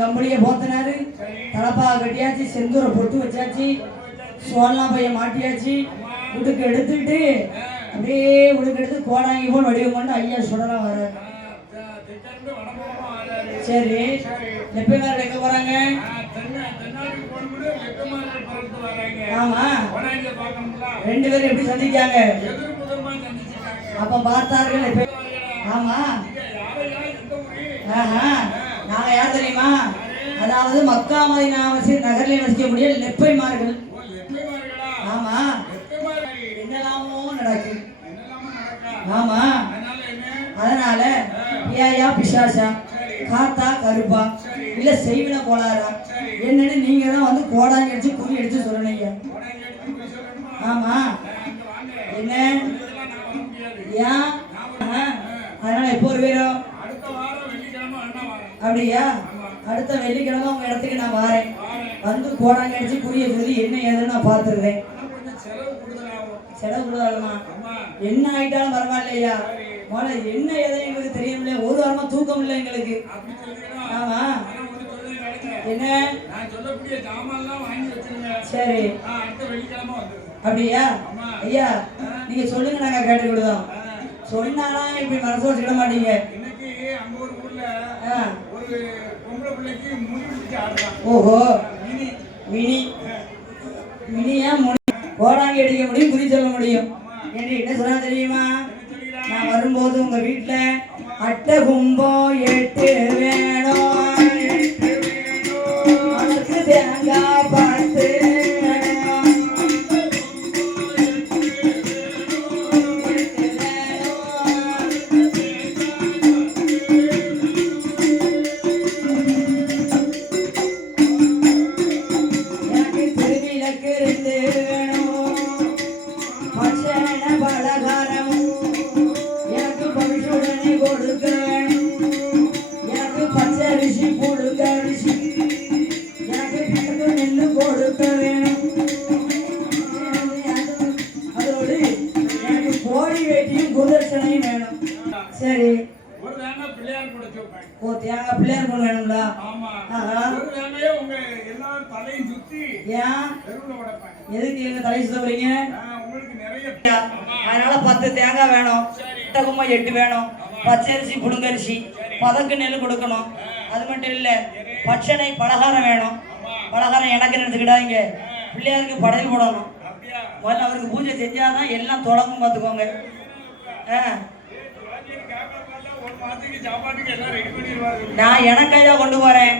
கம்பளிய போத்தினாரு. தலப்பாக கட்டியாச்சு செந்தூரை பொட்டு வச்சாச்சு. சோழலாம் பையன் மாட்டியாச்சு. உடுக்கு எடுத்துட்டு அப்படியே உடுக்கு எடுத்து கோடாங்கி போல் வடிவம் கொண்டு ஐயா சுடலாம் வர சரி வடபுறமா வராரு சரி போறாங்க? வராங்க ஆமா. ரெண்டு பேரும் எப்படி சந்திக்காங்க? அப்ப பார்த்தார்கள் ஆமா. ஆஹா. நாங்கள் யார் தெரியுமா? அதாவது மக்கா மதினா வசி நகரில் வசிக்கக்கூடிய நெப்பைமார்கள் ஆமா. என்னெல்லாமோ நடக்கு. ஆமா. அதனால ஏயா பிசாசா காத்தா கருப்பா இல்ல செய்வின கோளாறா என்னன்னு நீங்க தான் வந்து கோடாங்க அடிச்சு குறி அடிச்சு சொல்லணுங்க ஆமா. என்ன இதெல்லாம் நான் வர முடியாது ஏன் ஆஹா. அதனால எப்போ வருவீரோ அடுத்த வாரம் வெள்ளிக்கிழமை அண்ணா வாரம் அப்படியா? அடுத்த வெள்ளிக்கிழமை உங்க இடத்துக்கு நான் வாரேன். வந்து கோடாங்கி அடிச்சு குறிய சொல்லி என்ன ஏதுன்னு நான் கொஞ்சம் செலவு கொடுதாலுமா என்ன ஆயிட்டாலும் பரவாயில்லையா? முதல்ல என்ன எதுன்னு எங்களுக்கு தெரியல ஒரு வாரமா தூக்கம் இல்லை எங்களுக்கு. ஆமா. என்ன? சரி. அப்படியா? ஐயா நீங்க சொல்லுங்க நாங்க கேட்டு விடுதோம் சொன்னாலாம் இப்படி மனசு வச்சுக்கிட மாட்டீங்க. அங்க ஒரு ஊர்ல ஆ. ஒரு பொம்பளை பிள்ளைக்கு முடி பிடிச்சி ஆடுறான். ஓஹோ. மினி. மினி. மினியா கோடாங்கி அடிக்க முடியும் குறி சொல்ல முடியும்? என்று என்ன சொன்னா தெரியுமா? நான் வரும்போது உங்க வீட்டுல அட்டை கும்பம் எட்டு வேணும். தேங்காய் பரிசுடனே கொடுக்க எனக்கு பச்சரிசி கொடுக்க அரிசி. எனக்கு கிழக்கு நெல்லு கொடுக்க வேணும். அதோடு எனக்கு கோழி வேட்டியும் குதர்சனையும் வேணும். சரி. ஒரு பிள்ளையார் கூட ஓ தேங்காய் பிள்ளையார் பொண்ணு வேணுங்களா ஆமா. ஆஹா. ஒரு வேணையே உங்க எல்லாரும் தலையும் சுத்தி ஏன்? தெருவுல உடைப்பேன் எதுக்கு எங்க தலை சுத்தவீங்க நான் உங்களுக்கு நிறைய அதனால பத்து தேங்காய் வேணும். தகுமா எட்டு வேணும். பச்சரிசி புழுங்கரிசி பதக்கு நெல் கொடுக்கணும். அது மட்டும் இல்லை பச்சனை பலகாரம் வேணும். பலகாரம் எனக்கு நினைச்சுக்கிடாதீங்க பிள்ளையாருக்கு படையல் போடணும். முதல்ல அவருக்கு பூஜை செஞ்சாதான் எல்லாம் தொடங்கும் பார்த்துக்கோங்க. ஆ, நான் எனக்கையா கொண்டு போறேன்.